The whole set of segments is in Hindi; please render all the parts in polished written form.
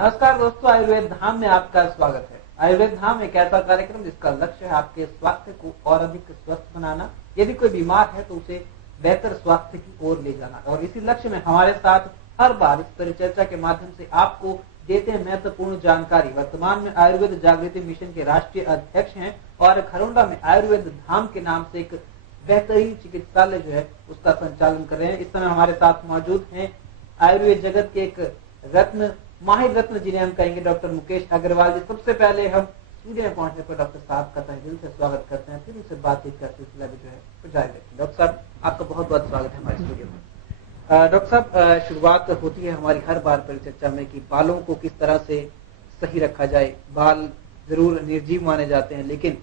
नमस्कार दोस्तों, आयुर्वेद धाम में आपका स्वागत है। आयुर्वेद धाम एक ऐसा कार्यक्रम जिसका लक्ष्य है आपके स्वास्थ्य को और अधिक स्वस्थ बनाना। यदि कोई बीमार है तो उसे बेहतर स्वास्थ्य की ओर ले जाना। और इसी लक्ष्य में हमारे साथ हर बार इस परिचर्चा के माध्यम से आपको देते हैं महत्वपूर्ण जानकारी। वर्तमान में आयुर्वेद जागृति मिशन के राष्ट्रीय अध्यक्ष हैं और खरोंडा में आयुर्वेद धाम के नाम से एक बेहतरीन चिकित्सालय जो है उसका संचालन कर रहे हैं। इस समय हमारे साथ मौजूद हैं आयुर्वेद जगत के एक रत्न, माहिर रत्न जिन्हें हम कहेंगे डॉक्टर मुकेश अग्रवाल जी। सबसे पहले हम स्टूडियो में पहुंचने पर डॉक्टर साहब का तहे दिल से स्वागत करते हैं, फिर उनसे बातचीत का सिलसिला भी जो है जारी रखें। डॉक्टर साहब, आपका बहुत बहुत स्वागत है हमारे स्टूडियो में। डॉक्टर साहब, शुरुआत होती है हमारी हर बार परिचर्चा में कि बालों को किस तरह से सही रखा जाए। बाल जरूर निर्जीव माने जाते हैं लेकिन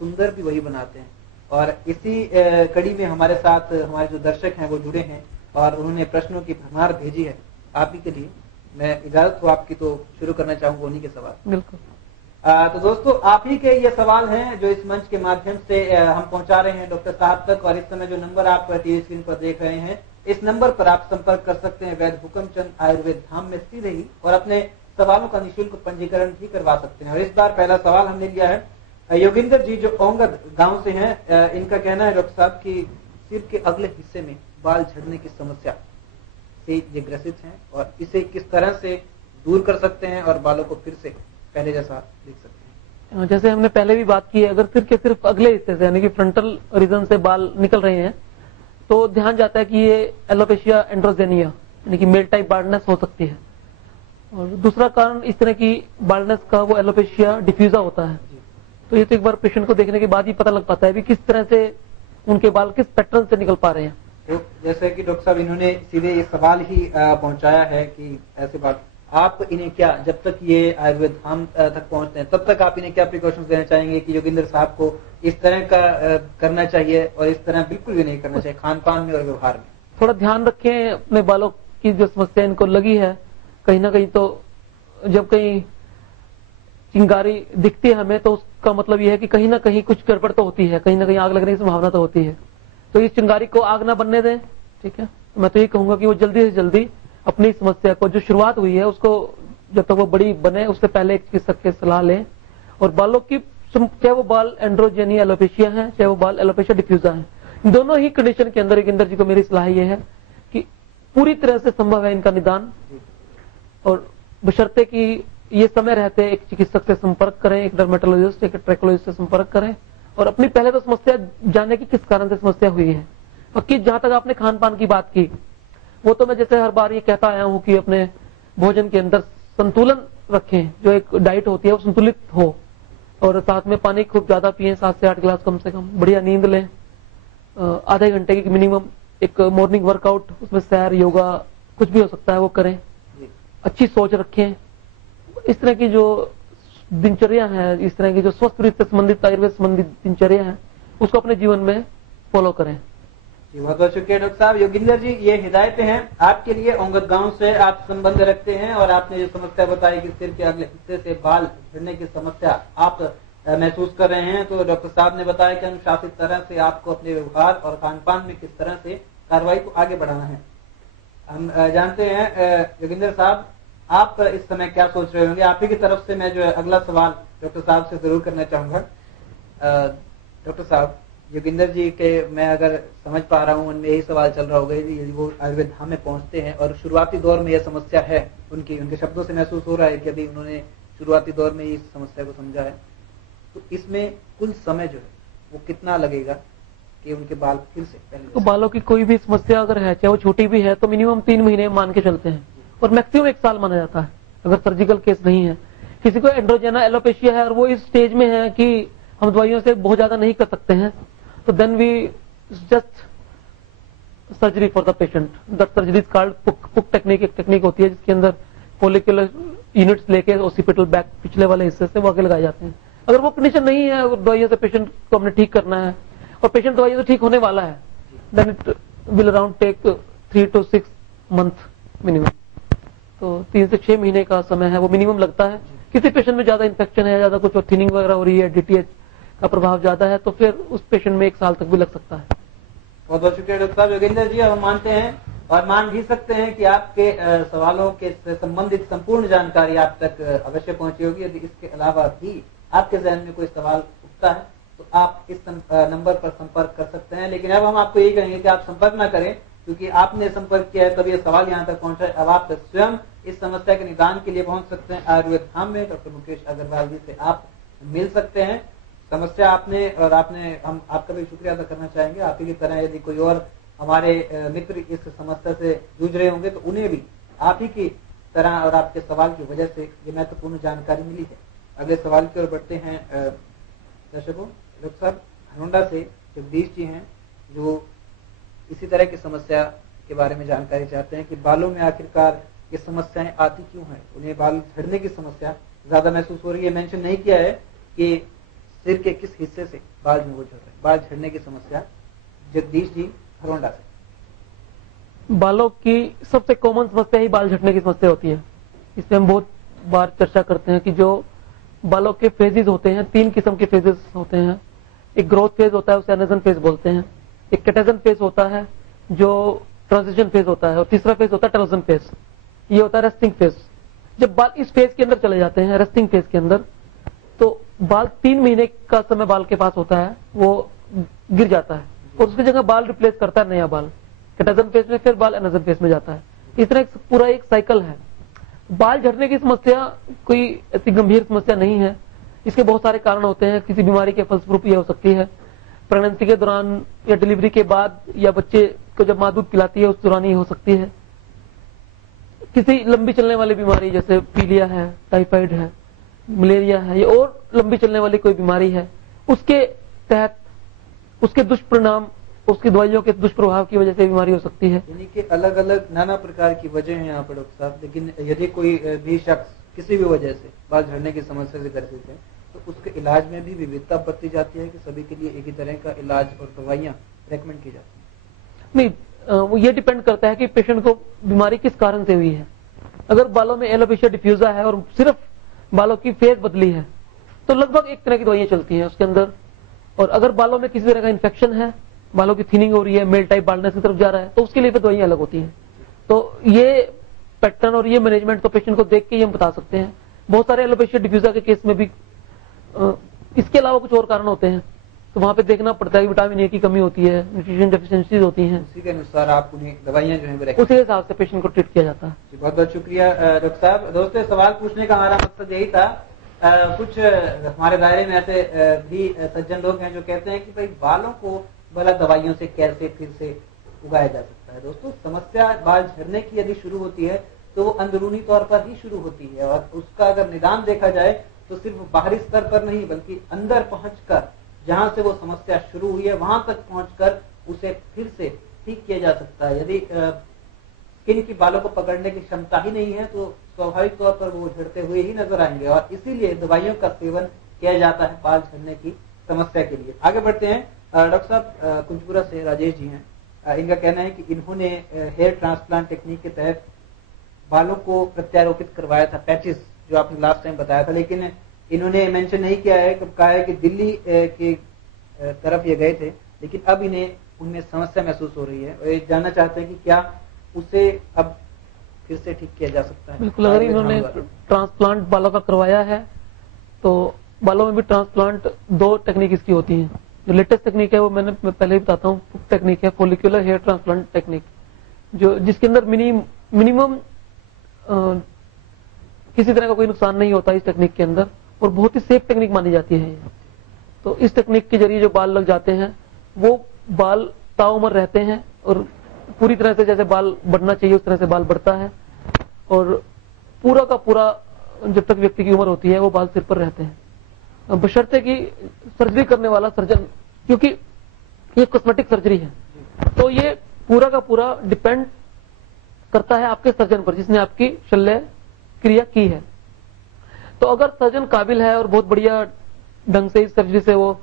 सुंदर भी वही बनाते हैं। और इसी कड़ी में हमारे साथ हमारे जो दर्शक हैं वो जुड़े हैं और उन्होंने प्रश्नों की भरमार भेजी है आप ही के लिए। मैं इजाजत हो आपकी तो शुरू करना चाहूंगा उन्हीं के सवाल। बिल्कुल। तो दोस्तों, आप ही के ये सवाल हैं जो इस मंच के माध्यम से हम पहुंचा रहे हैं डॉक्टर साहब तक। और इस समय जो नंबर आप टीवी स्क्रीन पर देख रहे हैं, इस नंबर पर आप संपर्क कर सकते हैं वैद्य हुकमचंद आयुर्वेद धाम में सीधे ही और अपने सवालों का निःशुल्क पंजीकरण भी करवा सकते हैं। और इस बार पहला सवाल हमने लिया है योगिंदर जी जो ओंगद गांव से हैं। इनका कहना है डॉक्टर साहब की सिर के अगले हिस्से में बाल झड़ने की समस्या से ये ग्रसित हैं और इसे किस तरह से दूर कर सकते हैं और बालों को फिर से पहले जैसा दिख सकते हैं। जैसे हमने पहले भी बात की है, अगर सिर के सिर्फ अगले हिस्से से यानी कि फ्रंटल रीजन से बाल निकल रहे हैं तो ध्यान जाता है कि ये एलोपेशिया एंड्रोजेनिया यानी कि मेल टाइप बाल्डनेस हो सकती है। और दूसरा कारण इस तरह की बाल्डनेस का वो एलोपेशिया डिफ्यूजा होता है। तो ये तो एक बार पेशेंट को देखने के बाद ही पता लग पाता है कि किस तरह से उनके बाल किस पैटर्न से निकल पा रहे हैं। तो जैसे कि डॉक्टर साहब इन्होंने सीधे ये सवाल ही पहुंचाया है कि ऐसे बात आप इन्हें क्या, जब तक ये आयुर्वेद धाम तक पहुंचते हैं तब तक आप इन्हें क्या प्रिकॉशंस देना चाहेंगे कि योगिंदर साहब को इस तरह का करना चाहिए और इस तरह बिल्कुल भी नहीं करना चाहिए खान पान में और व्यवहार में? थोड़ा ध्यान रखें अपने बालों की। जो समस्या इनको लगी है कहीं ना कहीं, तो जब कहीं चिंगारी दिखती है हमें तो उसका मतलब यह है कि कहीं ना कहीं कुछ गड़बड़ तो होती है, कहीं ना कहीं आग लगने की संभावना तो होती है। तो इस चिंगारी को आग ना बनने दें, ठीक है। तो मैं तो ये कहूंगा कि वो जल्दी से जल्दी अपनी समस्या को, जो शुरुआत हुई है उसको जब तक वो बड़ी बने उससे पहले एक चिकित्सक की सलाह लें। और बालों की, चाहे वो बाल एंड्रोजेनिया एलोपेशिया है चाहे वो बाल एलोपेशिया डिफ्यूजा है, दोनों ही कंडीशन के अंदर योगिंदर जी को मेरी सलाह ये है कि पूरी तरह से संभव है इनका निदान। और बशर्ते कि ये समय रहते एक चिकित्सक से संपर्क करें, एक डर्मेटोलॉजिस्ट, एक ट्रैकोलॉजिस्ट से संपर्क करें और अपनी पहले तो समस्या जाने की किस कारण से समस्या हुई है। बाकी जहां तक आपने खान पान की बात की, वो तो मैं जैसे हर बार ये कहता आया हूं कि अपने भोजन के अंदर संतुलन रखें। जो एक डाइट होती है वो संतुलित हो और साथ में पानी खूब ज्यादा पिए, 7 से 8 गिलास कम से कम। बढ़िया नींद लें, आधे घंटे की मिनिमम एक मॉर्निंग वर्कआउट, उसमें सैर योगा कुछ भी हो सकता है वो करें। अच्छी सोच रखें। इस तरह की जो दिनचर्या है, इस तरह की जो स्वस्थ रूप से संबंधित आयुर्वेद संबंधित दिनचर्या है उसको अपने जीवन में फॉलो करें। जी, बहुत बहुत शुक्रिया डॉक्टर साहब। योगिंदर जी, ये हिदायतें हैं आपके लिए। ओंगद गांव से आप संबंध रखते हैं और आपने जो समस्या बताई कि सिर के अगले हिस्से से बाल झड़ने की समस्या आप महसूस कर रहे हैं, तो डॉक्टर साहब ने बताया कि अनुशासित तरह से आपको अपने व्यवहार और खान पान में किस तरह से कार्रवाई को आगे बढ़ाना है। हम जानते हैं योगिंदर साहब, आप इस समय क्या सोच रहे होंगे। आप ही की तरफ से मैं जो है अगला सवाल डॉक्टर साहब से जरूर करना चाहूंगा। डॉक्टर साहब, योगिंदर जी के मैं अगर समझ पा रहा हूँ उनमें यही सवाल चल रहा होगा यदि वो आयुर्वेद धाम में पहुंचते हैं और शुरुआती दौर में यह समस्या है, उनके शब्दों से महसूस हो रहा है कि अभी उन्होंने शुरुआती दौर में इस समस्या को समझा है, तो इसमें कुल समय जो है वो कितना लगेगा कि उनके बाल फिर से पहले? तो बालों की कोई भी समस्या अगर है, चाहे वो छोटी भी है, तो मिनिमम 3 महीने मान के चलते हैं और मैक्सिमम 1 साल माना जाता है अगर सर्जिकल केस नहीं है। किसी को एंड्रोजेना एलोपेशिया है और वो इस स्टेज में है कि हम दवाइयों से बहुत ज्यादा नहीं कर सकते हैं, तो then we just surgery for the patient. That surgery is called puck technique. एक टेक्निक होती है जिसके अंदर फॉलिकुलर यूनिट्स लेके ओसिपिटल बैक पिछले वाले हिस्से से वो आगे लगाए जाते हैं। अगर वो कंडीशन नहीं है, दवाइयों से पेशेंट को हमने ठीक करना है और पेशेंट दवाइयों से ठीक होने वाला है, then it will around take 3 to 6 months minimum. तो 3 से 6 महीने का समय है वो मिनिमम लगता है। किसी पेशेंट में ज्यादा इन्फेक्शन है, ज्यादा कुछ थिनिंग वगैरह हो रही है, डीटीएच का प्रभाव ज्यादा है, तो फिर उस पेशेंट में 1 साल तक भी लग सकता है। बहुत बहुत शुक्रिया डॉक्टर साहब। योगेंद्र जी, हम मानते हैं और मान भी सकते हैं कि आपके सवालों के संबंधित संपूर्ण जानकारी आप तक अवश्य पहुंची होगी। यदि इसके अलावा भी आपके जहन में कोई सवाल उठता है तो आप इस नंबर पर संपर्क कर सकते हैं। लेकिन अब हम आपको यही कहेंगे कि आप संपर्क ना करें, क्योंकि आपने संपर्क किया है तब ये सवाल यहाँ तक पहुंचा है। अब आप स्वयं इस समस्या के निदान के लिए पहुंच सकते हैं। आयुर्वेद धाम में डॉक्टर मुकेश अग्रवाल जी से आप मिल सकते हैं। समस्या आपने हम आपका भी शुक्रिया अदा करना चाहेंगे। आप ही की तरह यदि कोई और हमारे मित्र इस समस्या से जूझ रहे होंगे तो उन्हें भी आप ही की तरह और आपके सवाल की वजह से ये महत्वपूर्ण जानकारी मिली है। अगले सवाल की ओर बढ़ते हैं। दर्शकों, डॉक्टर साहब हरोंडा से जगदीश जी हैं जो इसी तरह की समस्या के बारे में जानकारी चाहते हैं कि बालों में आखिरकार ये समस्याएं आती क्यों हैं। उन्हें बाल झड़ने की समस्या ज्यादा महसूस हो रही है। मेंशन नहीं किया है कि सिर के किस हिस्से से बाल जो वो झड़ रहे हैं। बाल झड़ने की समस्या जगदीश जी हरोंडा से। बालों की सबसे कॉमन समस्या ही बाल झड़ने की समस्या होती है। इसमें हम बहुत बार चर्चा करते हैं कि जो बालों के फेजेस होते हैं, 3 किस्म के फेजेस होते हैं। एक ग्रोथ फेज होता है, उसे एनेजन फेज बोलते हैं। एक कैटाजन फेज होता है जो ट्रांजिशन फेज होता है, और तीसरा फेज होता है टेलोजन फेज। ये होता है रेस्टिंग फेज। जब बाल इस फेज के अंदर चले जाते हैं, रेस्टिंग फेज के अंदर, तो बाल 3 महीने का समय बाल के पास होता है, वो गिर जाता है और उसकी जगह बाल रिप्लेस करता है नया बाल। कैटाजन फेज में फिर बाल एनाजन फेज में जाता है। इस तरह पूरा एक साइकिल है। बाल झड़ने की समस्या कोई ऐसी गंभीर समस्या नहीं है। इसके बहुत सारे कारण होते हैं। किसी बीमारी के फलस्वरूप ये हो सकती है, प्रेगनेंसी के दौरान या डिलीवरी के बाद, या बच्चे को जब माँ दूध पिलाती है उस दौरान ही हो सकती है। किसी लंबी चलने वाली बीमारी जैसे पीलिया है, टाइफाइड है, मलेरिया है, या और लंबी चलने वाली कोई बीमारी है, उसके तहत उसके दुष्परिणाम, उसकी दवाइयों के दुष्प्रभाव की वजह से बीमारी हो सकती है। यानी कि अलग अलग नाना प्रकार की वजह है यहाँ पर डॉक्टर साहब। लेकिन यदि कोई भी शख्स किसी भी वजह से बाल झड़ने की समस्या से ग्रसित है तो उसके इलाज में भी विविधता बरती जाती है कि सभी के लिए एक ही तरह का इलाज और दवाइयाँ रेकमेंड की जाती है। नहीं, वो ये डिपेंड करता है कि पेशेंट को बीमारी किस कारण से हुई है। अगर बालों में एलोपेशिया डिफ्यूजा है और सिर्फ बालों की फेज बदली है तो लगभग एक तरह की दवाइयाँ चलती हैं उसके अंदर। और अगर बालों में किसी तरह का इन्फेक्शन है, बालों की थिनिंग हो रही है, मेल टाइप बाल्डनेस की तरफ जा रहा है, तो उसके लिए फिर दवाइयाँ अलग होती हैं। तो ये पैटर्न और ये मैनेजमेंट तो पेशेंट को देख के ही हम बता सकते हैं। बहुत सारे एलोपेशिया डिफ्यूजा के केस में भी इसके अलावा कुछ और कारण होते हैं, तो वहां पे देखना पड़ता है कि विटामिन ए की कमी होती है, न्यूट्रिशन डेफिशिएंसीज होती हैं। उसी के अनुसार आप उन्हें दवाइयाँ जो है उसी हिसाब से पेशेंट को ट्रीट किया जाता है। बहुत बहुत शुक्रिया डॉक्टर साहब। दोस्तों, सवाल पूछने का हमारा मकसद यही था। कुछ हमारे दायरे में ऐसे भी सज्जन लोग हैं जो कहते हैं कि भाई बालों को भला दवाइयों से कैसे फिर से उगाया जा सकता है। दोस्तों, समस्या बाल झड़ने की यदि शुरू होती है तो वो अंदरूनी तौर पर ही शुरू होती है, और उसका अगर निदान देखा जाए तो सिर्फ बाहरी स्तर पर नहीं बल्कि अंदर पहुंचकर, जहां से वो समस्या शुरू हुई है वहां तक पहुंचकर उसे फिर से ठीक किया जा सकता है। यदि स्किन की बालों को पकड़ने की क्षमता ही नहीं है तो स्वाभाविक तौर पर वो झड़ते हुए ही नजर आएंगे, और इसीलिए दवाइयों का सेवन किया जाता है बाल झड़ने की समस्या के लिए। आगे बढ़ते हैं। डॉक्टर साहब कुंजपुरा से राजेश जी हैं। इनका कहना है कि इन्होंने हेयर ट्रांसप्लांट टेक्निक के तहत बालों को प्रत्यारोपित करवाया था, पैचेस जो आपने लास्ट टाइम बताया था, लेकिन इन्होंने मेंशन नहीं किया है, कहा है कि दिल्ली की तरफ ये गए थे, लेकिन अब इन्हें उनमें समस्या महसूस हो रही है और ये जानना चाहते हैं कि क्या उसे अब फिर से ठीक किया जा सकता है। बिल्कुल, अगर इन्होंने ट्रांसप्लांट बालों का करवाया है तो बालों में भी ट्रांसप्लांट 2 टेक्निक इसकी होती है। जो लेटेस्ट टेक्निक है वो मैं पहले ही बताता हूँ, टेक्निक है फॉलिकुलर हेयर ट्रांसप्लांट टेक्निक, जो जिसके अंदर मिनिमम किसी तरह का कोई नुकसान नहीं होता इस टेक्निक के अंदर, और बहुत ही सेफ टेक्निक मानी जाती है। तो इस टेक्निक के जरिए जो बाल लग जाते हैं वो बाल ताउम्र रहते हैं और पूरी तरह से जैसे बाल बढ़ना चाहिए उस तरह से बाल बढ़ता है, और पूरा का पूरा जब तक व्यक्ति की उम्र होती है वो बाल सिर पर रहते हैं, बशर्ते कि सर्जरी करने वाला सर्जन, क्योंकि ये कॉस्मेटिक सर्जरी है तो ये पूरा का पूरा डिपेंड करता है आपके सर्जन पर जिसने आपकी शल्य क्रिया की है। तो अगर सर्जन काबिल है और बहुत बढ़िया ढंग से इस सर्जरी से वो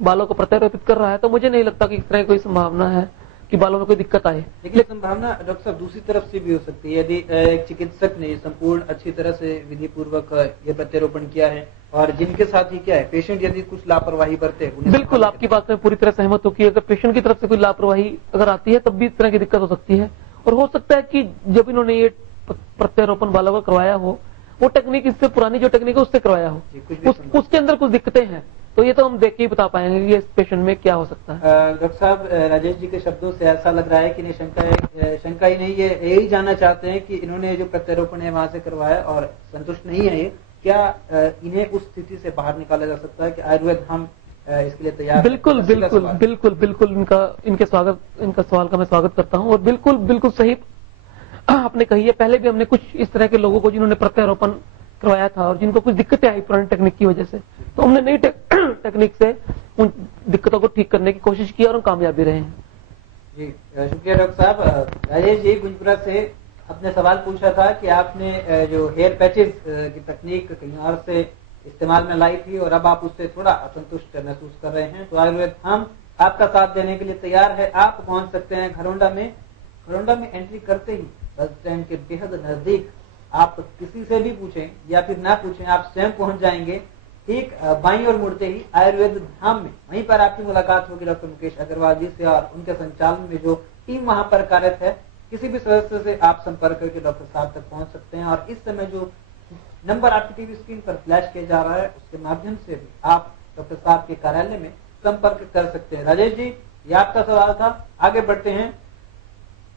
बालों को प्रत्यारोपित कर रहा है तो मुझे नहीं लगता कि इस तरह कोई संभावना है कि बालों में कोई दिक्कत आए। लेकिन संभावना डॉक्टर साहब दूसरी तरफ से भी हो सकती है। यदि एक चिकित्सक ने संपूर्ण अच्छी तरह से विधि पूर्वक ये प्रत्यारोपण किया है और जिनके साथ ही क्या है पेशेंट यदि कुछ लापरवाही बरते, बिल्कुल आपकी बात में पूरी तरह सहमत हूँ कि अगर पेशेंट की तरफ से कोई लापरवाही अगर आती है तब भी इस तरह की दिक्कत हो सकती है। और हो सकता है कि जब इन्होंने ये प्रत्यारोपण बालों का करवाया हो, वो टेक्निक इससे पुरानी जो टेक्निक है उससे करवाया हो, उसके अंदर कुछ दिक्कतें हैं, तो ये तो हम देख के ही बता पाएंगे कि इस पेशेंट में क्या हो सकता है। डॉक्टर साहब, राजेश जी के शब्दों से ऐसा लग रहा है कि शंका ही नहीं, ये यही जानना चाहते हैं कि इन्होंने जो प्रत्यारोपण है वहां से करवाया और संतुष्ट नहीं है, ये क्या इन्हें उस स्थिति से बाहर निकाला जा सकता है कि आयुर्वेद हम इसके लिए तैयार? बिल्कुल बिल्कुल बिल्कुल बिल्कुल, इनका सवाल का मैं स्वागत करता हूँ और बिल्कुल बिल्कुल सही आपने कही है। पहले भी हमने कुछ इस तरह के लोगों को जिन्होंने प्रत्यारोपण करवाया था और जिनको कुछ दिक्कतें आई पुरानी टेक्निक की वजह से, तो हमने नई टेक्निक से उन दिक्कतों को ठीक करने की कोशिश की और हम कामयाब भी रहे हैं। जी शुक्रिया डॉक्टर साहब। राजेश जी गुंजपुरा से अपने सवाल पूछा था कि आपने जो हेयर पैचेस की तकनीक कहीं और से इस्तेमाल में लाई थी और अब आप उससे थोड़ा असंतुष्ट महसूस कर रहे हैं, तो आयुर्वेद हम आपका साथ देने के लिए तैयार है। आप पहुंच सकते हैं घरौंडा में एंट्री करते ही बस स्टैंड के बेहद नजदीक, आप किसी से भी पूछें या फिर ना पूछें, आप स्वयं पहुंच जाएंगे। ठीक बाईं ओर मुड़ते ही आयुर्वेद धाम में, वहीं पर आपकी मुलाकात होगी डॉक्टर मुकेश अग्रवाल जी से और उनके संचालन में जो टीम वहां पर कार्यरत है। किसी भी सदस्य से आप संपर्क करके डॉक्टर साहब तक पहुंच सकते हैं और इस समय जो नंबर आपकी टीवी स्क्रीन पर फ्लैश किया जा रहा है उसके माध्यम से भी आप डॉक्टर साहब के कार्यालय में संपर्क कर सकते हैं। राजेश जी, ये आपका सवाल था, आगे बढ़ते हैं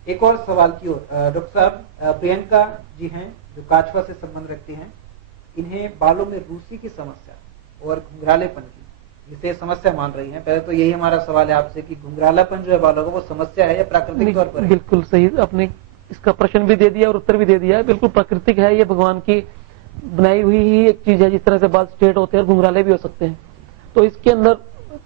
एक और सवाल की ओर। डॉक्टर साहब, प्रियंका जी हैं जो काछवा से संबंध रखती हैं, इन्हें बालों में रूसी की समस्या और घुंघरालेपन की जिसे समस्या मान रही हैं। पहले तो यही हमारा सवाल है आपसे कि घुंघरालापन जो है बालों का वो समस्या है या प्राकृतिक तौर पर? बिल्कुल सही, आपने इसका प्रश्न भी दे दिया और उत्तर भी दे दिया है। बिल्कुल प्राकृतिक है, ये भगवान की बनाई हुई ही एक चीज है। जिस तरह से बाल स्ट्रेट होते हैं और घुंघराले भी हो सकते हैं, तो इसके अंदर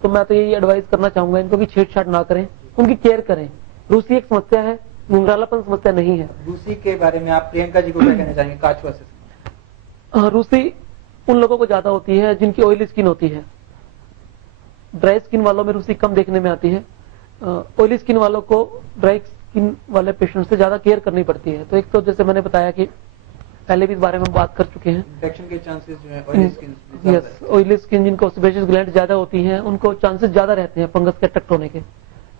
तो मैं तो यही एडवाइस करना चाहूंगा इनको कि छेड़छाड़ ना करें, उनकी केयर करें। रूसी एक समस्या है, घुंघरालापन समस्या नहीं है। रूसी के बारे में आप प्रियंका जी को क्या कहना चाहेंगे काछवा से? रूसी उन लोगों को ज्यादा होती है जिनकी ऑयली स्किन होती है। ड्राई स्किन वालों में रूसी कम देखने में आती है। ऑयली स्किन वालों को ड्राई स्किन वाले पेशेंट से ज्यादा केयर करनी पड़ती है। तो एक तो जैसे मैंने बताया कि पहले भी इस बारे में बात कर चुके हैं, इन्फेक्शन के चांसेस जो है oily skin, yes, oily skin जिनको सेबेशियस ग्लैंड ज्यादा होती हैं उनको चांसेस ज्यादा रहते हैं फंगस के अटैक होने के।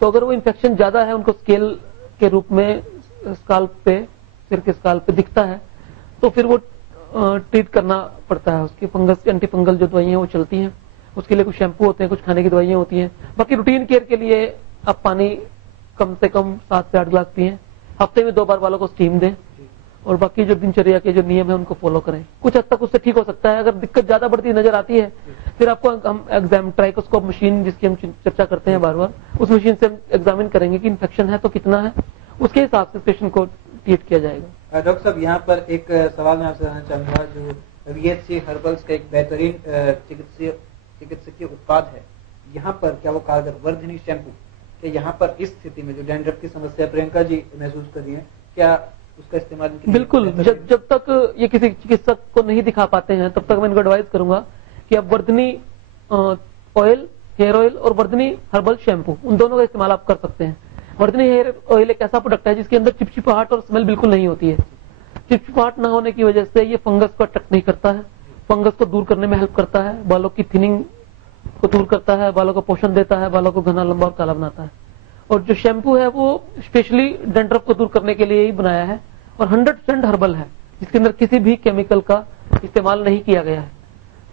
तो अगर वो इन्फेक्शन ज्यादा है, उनको स्केल के रूप में स्काल्प पे, सिर के स्काल्प पे दिखता है, तो फिर वो ट्रीट करना पड़ता है। उसकी फंगस एंटी फंगल जो दवाइयां वो चलती हैं, उसके लिए कुछ शैम्पू होते हैं, कुछ खाने की दवाइयां होती हैं। बाकी रूटीन केयर के लिए आप पानी कम से कम 7 से 8 गिलास पिए, हफ्ते में 2 बार वालों को स्टीम दें और बाकी जो दिनचर्या के जो नियम है उनको फॉलो करें। कुछ हद तक उससे ठीक हो सकता है। अगर दिक्कत ज्यादा बढ़ती नजर आती है, फिर आपको हम एग्जाम ट्राइकोस्कोप मशीन जिसकी हम चर्चा करते हैं बार बार, उस मशीन से हम एग्जामिन करेंगे कि इन्फेक्शन है तो कितना है, उसके हिसाब से पेशेंट को ट्रीट किया जाएगा। डॉक्टर साहब, यहाँ पर एक सवाल मैं आपसे जानना चाहूंगा, जो वीएचसी हर्बल्स का एक बेहतरीन चिकित्सकीय उत्पाद है, यहाँ पर क्या वो कारगर वर्धनी शैम्पू, क्या यहाँ पर इस स्थिति में जो डैंड्रफ की समस्या प्रियंका जी महसूस कर रही है, क्या उसका इस्तेमाल? बिल्कुल, जब तक ये किसी चिकित्सक को नहीं दिखा पाते हैं तब तक मैं इनको एडवाइस करूंगा कि आप वर्धनी ऑयल, हेयर ऑयल और वर्धनी हर्बल शैम्पू, उन दोनों का इस्तेमाल आप कर सकते हैं। वर्धनी हेयर ऑयल एक ऐसा प्रोडक्ट है जिसके अंदर चिपचिपाहट और स्मेल बिल्कुल नहीं होती है। चिपचिपाहट ना होने की वजह से ये फंगस को अटैक नहीं करता है, फंगस को दूर करने में हेल्प करता है, बालों की थिनिंग को दूर करता है, बालों को पोषण देता है, बालों को घना लंबा और काला बनाता है। और जो शैम्पू है वो स्पेशली डैंड्रफ को दूर करने के लिए ही बनाया है और 100% हर्बल है, जिसके अंदर किसी भी केमिकल का इस्तेमाल नहीं किया गया है।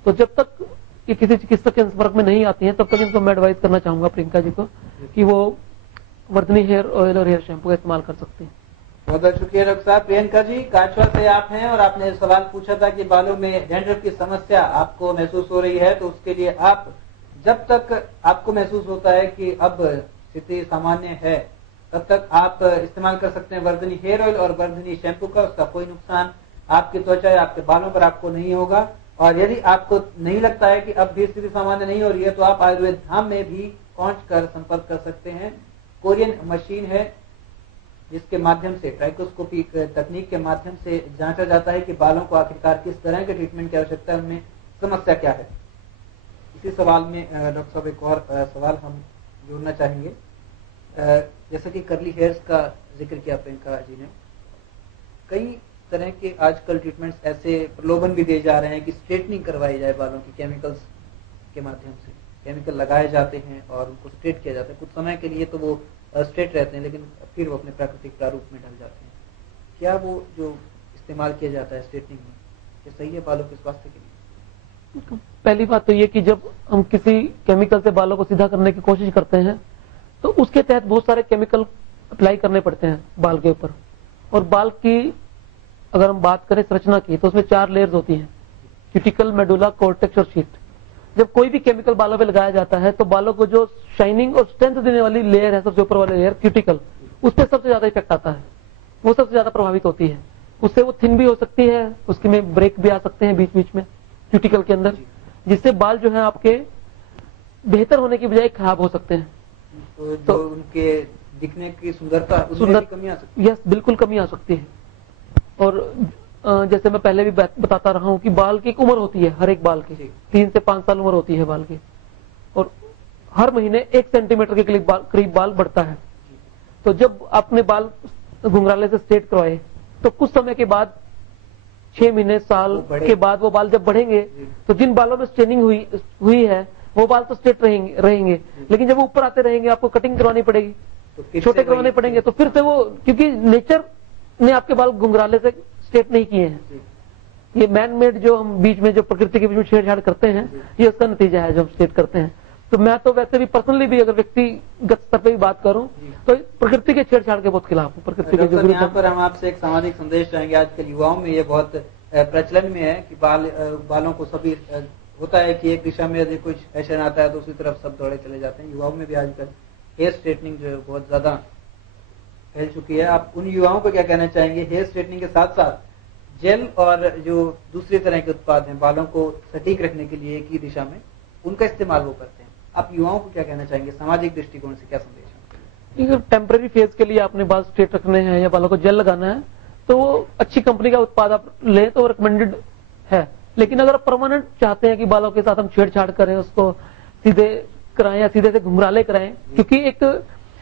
तो जब तक ये किसी चिकित्सक के संपर्क में नहीं आती है तब तक इनको मैं एडवाइस करना चाहूंगा प्रियंका जी को कि वो वर्धनी हेयर ऑयल और हेयर शैम्पू का इस्तेमाल कर सकते हैं। बहुत बहुत शुक्रिया डॉक्टर साहब। प्रियंका जी, काछवा से आप हैं और आपने सवाल पूछा था कि बालों में डैंड्रफ की समस्या आपको महसूस हो रही है, तो उसके लिए आप जब तक आपको महसूस होता है कि अब स्थिति सामान्य है तब तक आप इस्तेमाल कर सकते हैं वर्धनी हेयर ऑयल और वर्धनी शैम्पू का। उसका कोई नुकसान आपकी त्वचा या आपके बालों पर आपको नहीं होगा। और यदि आपको नहीं लगता है कि अब भी स्थिति सामान्य नहीं हो रही है, तो आप आयुर्वेद धाम में भी पहुंचकर संपर्क कर सकते हैं। कोरियन मशीन है जिसके माध्यम से, ट्राइकोस्कोपी तकनीक के माध्यम से जांचा जाता है कि बालों को आखिरकार किस तरह के ट्रीटमेंट की आवश्यकता है, उनमें समस्या क्या है। इसी सवाल में डॉक्टर साहब एक और सवाल हम जोड़ना चाहेंगे। जैसा कि कर्ली हेयर्स का जिक्र किया प्रियंका जी ने, कई तरह के आजकल ट्रीटमेंट्स ऐसे प्रलोभन भी दिए जा रहे हैं कि स्ट्रेटनिंग करवाई जाए बालों की केमिकल्स के माध्यम से। केमिकल लगाए जाते हैं और उनको स्ट्रेट किया जाता है। कुछ समय के लिए तो वो स्ट्रेट रहते हैं, लेकिन फिर वो अपने प्राकृतिक प्रारूप में ढल जाते हैं। क्या वो जो इस्तेमाल किया जाता है स्ट्रेटनिंग में, ये सही है बालों के स्वास्थ्य के लिए? पहली बात तो ये कि जब हम किसी केमिकल से बालों को सीधा करने की कोशिश करते हैं तो उसके तहत बहुत सारे केमिकल अप्लाई करने पड़ते हैं बाल के ऊपर। और बाल की अगर हम बात करें संरचना की तो उसमें 4 लेयर्स होती हैं, क्यूटिकल, मेडुला, कॉर्टेक्स और शीट। जब कोई भी केमिकल बालों पे लगाया जाता है तो बालों को जो शाइनिंग और स्ट्रेंथ देने वाली लेयर है, सबसे ऊपर वाली लेयर क्यूटिकल, उस पर सबसे ज्यादा इफेक्ट आता है, वो सबसे ज्यादा प्रभावित होती है। उससे वो थिन भी हो सकती है, उसके में ब्रेक भी आ सकते हैं बीच बीच में क्यूटिकल के अंदर, जिससे बाल जो है आपके बेहतर होने की बजाय खराब हो सकते हैं। तो उनके दिखने की सुंदरता उसमें भी कमी आ सकती है। यस, बिल्कुल कमी आ सकती है। और जैसे मैं पहले भी बताता रहा हूं कि बाल की एक उम्र होती है, हर एक बाल की 3 से 5 साल उम्र होती है बाल की, और हर महीने 1 सेंटीमीटर के करीब बाल बढ़ता है। तो जब आपने बाल घुंघराले से स्ट्रेट करवाए तो कुछ समय के बाद 6 महीने, साल के बाद वो बाल जब बढ़ेंगे तो जिन बालों में स्ट्रेनिंग हुई है वो बाल तो स्ट्रेट रहेंगे, लेकिन जब वो ऊपर आते रहेंगे आपको कटिंग करवानी पड़ेगी, तो छोटे करवाने पड़ेंगे, तो फिर से वो, क्योंकि नेचर ने आपके बाल घुंघराले से स्ट्रेट नहीं किए हैं, ये मैन मेड जो हम बीच में जो प्रकृति के बीच में छेड़छाड़ करते हैं, ये उसका नतीजा है जो हम स्ट्रेट करते हैं। तो मैं तो वैसे भी पर्सनली भी अगर व्यक्तिगत स्तर पे भी बात करूं तो प्रकृति के छेड़छाड़ के बहुत खिलाफ हूं। प्रकृति के जो यहाँ पर हम आपसे एक सामाजिक संदेश चाहेंगे। आजकल युवाओं में ये बहुत प्रचलन में है कि बालों को सभी होता है कि एक दिशा में यदि कुछ फैशन आता है तो उसी तरफ सब दौड़े चले जाते हैं। युवाओं में भी आजकल हेयर स्ट्रेटनिंग जो है बहुत ज्यादा फैल चुकी है। आप उन युवाओं को क्या कहना चाहेंगे? हेयर स्ट्रेटनिंग के साथ साथ जेल और जो दूसरी तरह के उत्पाद हैं बालों को सटीक रखने के लिए एक ही दिशा में, उनका इस्तेमाल वो करते हैं। आप युवाओं को क्या कहना चाहेंगे? सामाजिक दृष्टिकोण से क्या संदेश है? अगर टेम्पररी फेज के लिए आपने बाल स्ट्रेट रखने हैं या बालों को जेल लगाना है तो अच्छी कंपनी का उत्पाद आप लें तो रिकमेंडेड है। लेकिन अगर आप परमानेंट चाहते हैं कि बालों के साथ हम छेड़छाड़ करें, उसको सीधे कराएं या सीधे से घुंघराले कराएं, क्योंकि एक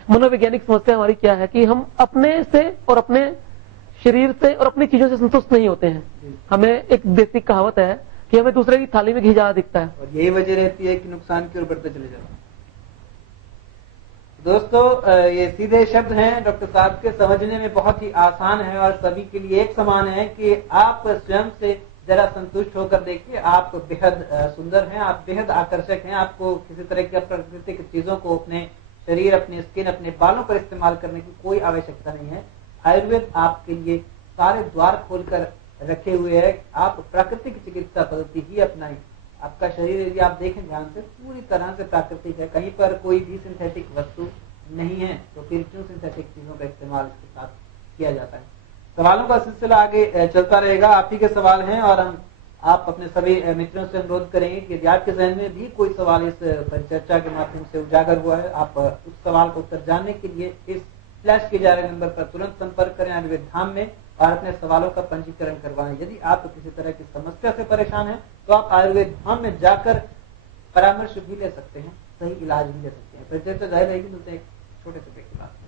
मनोवैज्ञानिक समस्या हमारी क्या है कि हम अपने से और अपने शरीर से और अपनी चीजों से संतुष्ट नहीं होते हैं। हमें एक देसी कहावत है कि हमें दूसरे की थाली में घी ज्यादा दिखता है, और यही वजह रहती है कि नुकसान की ओर बढ़ते चले जाते हैं। दोस्तों, ये सीधे शब्द हैं डॉक्टर साहब के, समझने में बहुत ही आसान है और सभी के लिए एक समान है कि आप स्वयं से जरा संतुष्ट होकर देखिए। आप बेहद सुंदर हैं, आप बेहद आकर्षक हैं। आपको किसी तरह की प्राकृतिक चीजों को अपने शरीर, अपनी स्किन, अपने बालों पर इस्तेमाल करने की कोई आवश्यकता नहीं है। आयुर्वेद आपके लिए सारे द्वार खोलकर रखे हुए है। आप प्राकृतिक चिकित्सा पद्धति ही अपनाएं। आपका शरीर यदि आप देखें ध्यान से पूरी तरह से प्राकृतिक है, कहीं पर कोई भी सिंथेटिक वस्तु नहीं है, तो फिर क्यों सिंथेटिक चीजों का इस्तेमाल इसके साथ किया जाता है? सवालों का सिलसिला आगे चलता रहेगा। आप ही के सवाल हैं और आप अपने सभी मित्रों से अनुरोध करेंगे कि यदि आपके जहन में भी कोई सवाल इस परिचर्चा के माध्यम से उजागर हुआ है, आप उस सवाल का उत्तर जानने के लिए इस फ्लैश किए जा रहे नंबर पर तुरंत संपर्क करें आयुर्वेद धाम में और अपने सवालों का पंजीकरण करवाएं। यदि आप किसी तरह की समस्या से परेशान हैं तो आप आयुर्वेद धाम में जाकर परामर्श भी ले सकते हैं, सही इलाज भी ले सकते हैं। परिचर्चा जारी रहेगी, मिलते हैं एक छोटे से ब्रेक के बाद।